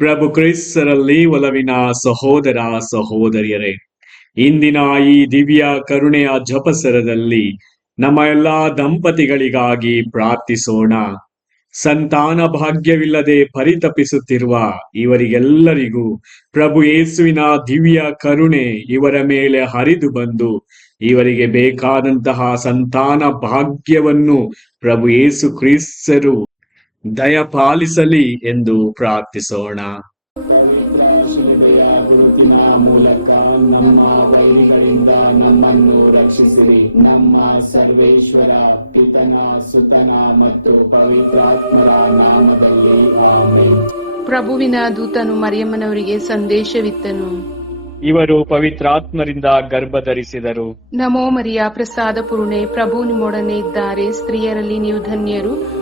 ಪ್ರಭು ಕ್ರಿಸ್ತರಲ್ಲಿ ಒಲವಿನ ಸಹೋದರ ಸಹೋದರಿಯರೇ, ಇಂದಿನ ಈ ದಿವ್ಯ ಕರುಣೆಯ ಜಪಸರದಲ್ಲಿ ನಮ್ಮ ಎಲ್ಲಾ ದಂಪತಿಗಳಿಗಾಗಿ ಪ್ರಾರ್ಥಿಸೋಣ. ಸಂತಾನ ಭಾಗ್ಯವಿಲ್ಲದೆ ಪರಿತಪಿಸುತ್ತಿರುವ ಇವರಿಗೆಲ್ಲರಿಗೂ ಪ್ರಭು ಯೇಸುವಿನ ದಿವ್ಯ ಕರುಣೆ ಇವರ ಮೇಲೆ ಹರಿದು ಬಂದು ಇವರಿಗೆ ಬೇಕಾದಂತಹ ಸಂತಾನ ಭಾಗ್ಯವನ್ನು ಪ್ರಭು ಯೇಸು ಕ್ರಿಸ್ತರು ದಯಪಾಲಿಸಲಿ ಎಂದು ಪ್ರಾರ್ಥಿಸೋಣ. ಮೂಲಕ ನಮ್ಮ ವೈರಿಗಳಿಂದ ನಮ್ಮನ್ನು ರಕ್ಷಿಸಿರಿ ನಮ್ಮ ಸರ್ವೇಶ್ವರ ಪಿತನ ಸುತನ ಮತ್ತು ಪವಿತ್ರಾತ್ಮರ ನಾಮದಲ್ಲಿ ಆಮೆನ್ ಪ್ರಭುವಿನ ದೂತನು ಮರಿಯಮ್ಮನವರಿಗೆ ಸಂದೇಶವಿತ್ತನು. ಇವರು ಪವಿತ್ರಾತ್ಮರಿಂದ ಗರ್ಭ ಧರಿಸಿದರು ನಮೋ ಮರಿಯ ಪ್ರಸಾದ ಪೂರ್ಣೆ ಪ್ರಭು ನಿಮ್ಮೊಡನೆ ಇದ್ದಾರೆ. ಸ್ತ್ರೀಯರಲ್ಲಿ ನೀವು ಧನ್ಯರು.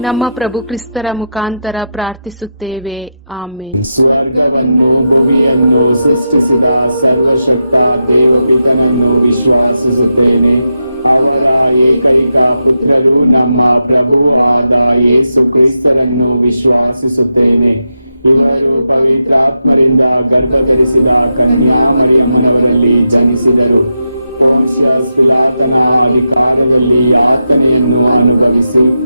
ನಮ್ಮ ಪ್ರಭು ಕ್ರಿಸ್ತರ ಮುಖಾಂತರ ಪ್ರಾರ್ಥಿಸುತ್ತೇವೆ. ಆಮೇಲೆ ಸ್ವರ್ಗವನ್ನು, ಭೂಮಿಯನ್ನು ಸೃಷ್ಟಿಸಿದ ಸರ್ವಶಕ್ತ ದೇವಪಿತನನ್ನು ವಿಶ್ವಾಸಿಸುತ್ತೇನೆ. ಅವರ ಏಕೈಕ ಪುತ್ರರು ನಮ್ಮ ಪ್ರಭು ಆದ ಯೇಸು ಕ್ರಿಸ್ತರನ್ನು ವಿಶ್ವಾಸಿಸುತ್ತೇನೆ. ಇವರು ಪವಿತ್ರಾತ್ಮರಿಂದ ಗರ್ಭಧರಿಸಿದ ಕನ್ಯಾಮರಿಯಮ್ಮನವರಲ್ಲಿ ಜನಿಸಿದರು. ಪುರುಷ ಸುಲಾತನ ಅಧಿಕಾರದಲ್ಲಿ ಯಾತನೆಯನ್ನು ಅನುಭವಿಸಿ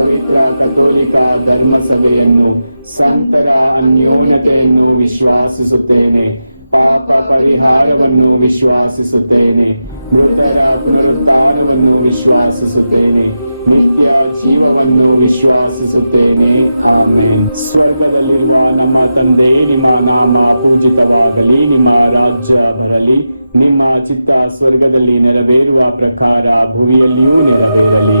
ಕಥೋಲಿಕ ಧರ್ಮಸಭೆಯನ್ನು ಸಂತರ ಅನ್ಯೋನ್ಯತೆಯನ್ನು ವಿಶ್ವಾಸಿಸುತ್ತೇನೆ. ಪಾಪ ಪರಿಹಾರವನ್ನು ವಿಶ್ವಾಸಿಸುತ್ತೇನೆ. ಮೃತರ ಪುನರುತ್ಥಾನವನ್ನು ವಿಶ್ವಾಸಿಸುತ್ತೇನೆ. ನಿತ್ಯ ಜೀವವನ್ನು ವಿಶ್ವಾಸಿಸುತ್ತೇನೆ. ಆಮೇನ್. ಸ್ವರ್ಗದಲ್ಲಿರುವ ನಿಮ್ಮ ತಂದೆ, ನಿಮ್ಮ ನಾಮ ಪೂಜಿತವಾಗಲಿ. ನಿಮ್ಮ ರಾಜ್ಯ ಬರಲಿ. ನಿಮ್ಮ ಚಿತ್ತ ಸ್ವರ್ಗದಲ್ಲಿ ನೆರವೇರುವ ಪ್ರಕಾರ ಭುವಿಯಲ್ಲಿಯೂ ನೆರವೇರಲಿ.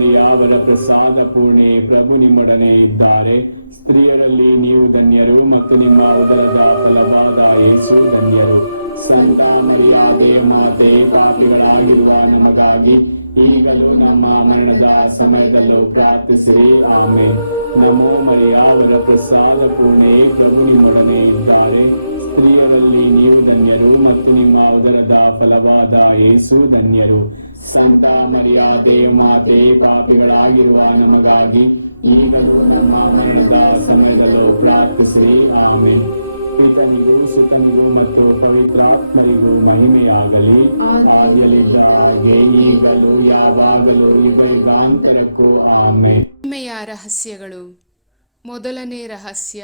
ಅವರ ಪ್ರಸಾದ ಪೂರ್ಣೆ ಪ್ರಭು ನಿಮ್ಮೊಡನೆ ಇದ್ದಾರೆ. ಸ್ತ್ರೀಯರಲ್ಲಿ ನೀವು ಧನ್ಯರು ಮತ್ತು ನಿಮ್ಮ ಉದರದ ಫಲವಾದ ಯೇಸು ಧನ್ಯರು. ಸಂತ ಮರಿಯಾದೆ ಮಾತೆ, ಪಾಪಿಗಳಾಗಿರುವ ನಮಗಾಗಿ ಈಗಲೂ ನಮ್ಮ ಮರಣದ ಸಮಯದಲ್ಲೂ ಪ್ರಾರ್ಥಿಸಿರಿ. ಆಮೇಲೆ ನಮೋ ಮರಿಯ, ಅವರ ಪ್ರಸಾದ ಪೂರ್ಣೆ ಪ್ರಭು ನಿಮ್ಮೊಡನೆ ಇದ್ದಾರೆ. ಸ್ತ್ರೀಯರಲ್ಲಿ ನೀವು ಧನ್ಯರು ಮತ್ತು ನಿಮ್ಮ ಉದರದ ಫಲವಾದ ಏಸು ಧನ್ಯರು. ಸಂತ ಮರ್ಯಾದೆ ಮಾತೆ, ಪಾಪಿಗಳಾಗಿರುವ ನಮಗಾಗಿ ಈಗಲೂ ನಮ್ಮ ಮರಣದ ಸಮಯದಲ್ಲೂ ಪ್ರಾರ್ಥಿಸಿ ಆಮೇಲೆ ಪಿತನಿಗೂ, ಸುತನಿಗೂ ಮತ್ತು ಪವಿತ್ರಾತ್ಮರಿಗೂ ಮಹಿಮೆಯಾಗಲಿ. ಆದಿಯಲ್ಲಿದ್ದ ಹಾಗೆ ಈಗಲೂ, ಯಾವಾಗಲೂ ಯುಗಯುಗಾಂತರಕ್ಕೂ ಆಮೇಲೆ ರಹಸ್ಯಗಳು. ಮೊದಲನೇ ರಹಸ್ಯ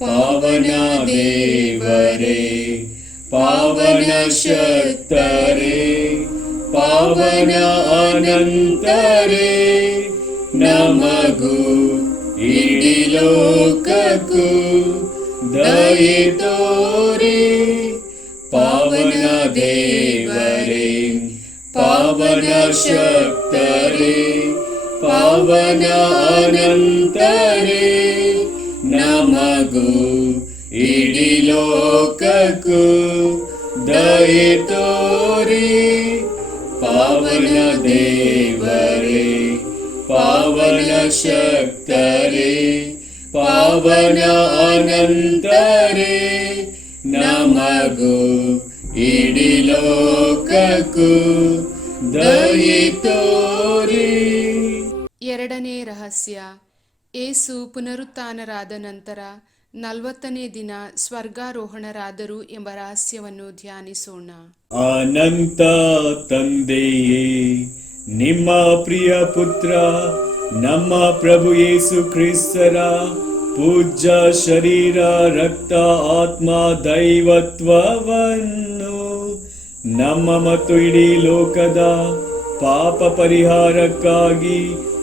पावना देव पावन अनन्तरे नमगु इडिलोककु इडिलोकगो द्रये तु पावना देव पावन अनन्तरे। ನಮಗೂ ಇಡೀ ಲೋಕಕ್ಕೂ ದಯೆ ತೋರಿ ಪಾವನ ದೇವರೇ ಪಾವನ ಶಕ್ತರೇ ಪಾವನ ಅನಂತರೇ ನಮಗೂ ಇಡೀ ಲೋಕಕ್ಕೂ ದಯೆ ತೋರಿ ಎರಡನೇ ರಹಸ್ಯ ಏಸು ಪುನರುತ್ಥಾನರಾದ ನಂತರ ನಲವತ್ತನೇ ದಿನ ಸ್ವರ್ಗಾರೋಹಣರಾದರು ಎಂಬ ರಹಸ್ಯವನ್ನು ಧ್ಯಾನಿಸೋಣ. ಅನಂತ ತಂದೆಯೇ, ನಿಮ್ಮ ಪ್ರಿಯ ಪುತ್ರ, ನಮ್ಮ ಪ್ರಭು ಯೇಸು ಕ್ರಿಸ್ತರ ಪೂಜ್ಯ ಶರೀರ, ರಕ್ತ, ಆತ್ಮ, ದೈವತ್ವವನ್ನು ನಮ್ಮ ಮತ್ತು ಇಡೀ ಲೋಕದ ಪಾಪ ಪರಿಹಾರಕ್ಕಾಗಿ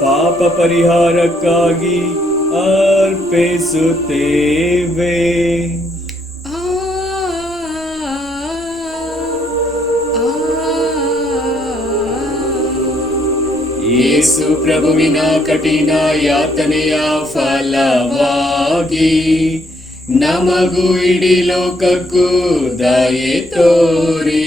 ಪಾಪ ಪರಿಹಾರಕ್ಕಾಗಿ ಅರ್ಪಿಸುತ್ತೇವೆ ಆ, ಯೇಸು ಪ್ರಭುವಿನ ಕಠಿಣ ಯಾತನೆಯ ಫಲವಾಗಿ ನಮಗೂ ಇಡೀ ಲೋಕಕ್ಕೂ ದಯೆ ತೋರಿ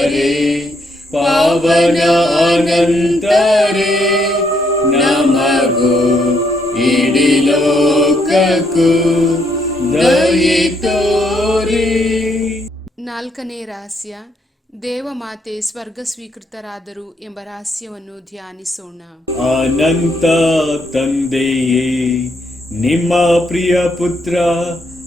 ಪಾವನ ಅನಂತರೆ ನಮಗೂ ಇಡೀ ಲೋಕಕ್ಕೂ ದಯಿತೋರಿ ನಾಲ್ಕನೇ ರಹಸ್ಯ ದೇವಮಾತೆ ಸ್ವರ್ಗ ಸ್ವೀಕೃತರಾದರು ಎಂಬ ರಹಸ್ಯವನ್ನು ಧ್ಯಾನಿಸೋಣ. ಅನಂತ ತಂದೆಯೇ ನಿಮ್ಮ ಪ್ರಿಯ ಪುತ್ರ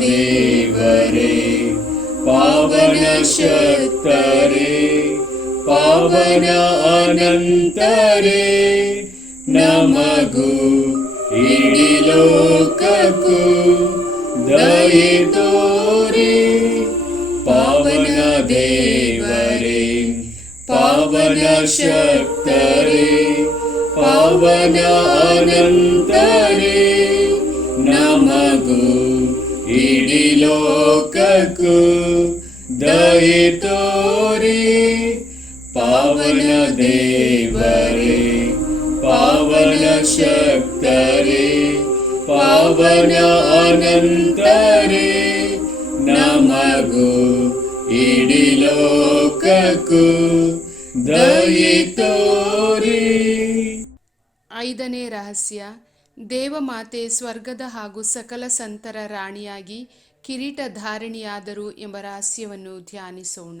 देव पावन पावन अनन्तरे नमगु मु दयितोरे द्रयितो पावन्या पावन शक्रे पावन अगन्त ದೇವರೇ ಪಾವನ ಶಕ್ತರೇ ಪಾವನ ಅನಂತರೇ, ನಮಗೂ ಇಡೀ ಲೋಕಕ್ಕೂ ದಯಿತೋರಿ ಐದನೇ ರಹಸ್ಯ, ದೇವಮಾತೆ ಸ್ವರ್ಗದ ಹಾಗೂ ಸಕಲ ಸಂತರ ರಾಣಿಯಾಗಿ ಕಿರೀಟ ಧಾರಿಣಿಯಾದರು ಎಂಬ ರಹಸ್ಯವನ್ನು ಧ್ಯಾನಿಸೋಣ.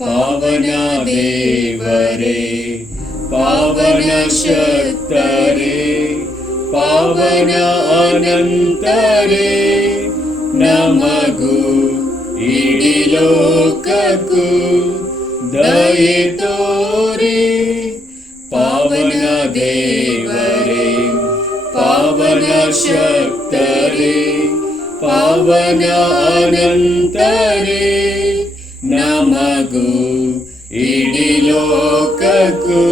पावन्या देव वे पावन अनन्तरे नमगु इडिलोककु इडिलोकगु द्रये तु पावन देव पावन अनन्तरे। ನಮಗೂ ಇಡೀ ಲೋಕಕ್ಕೂ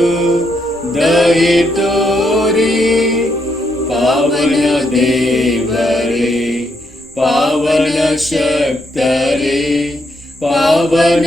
ದಯೆ ತೋರಿ ಪಾವನ ದೇವರೇ ಪಾವನ ಶಕ್ತರೇ ಪಾವನ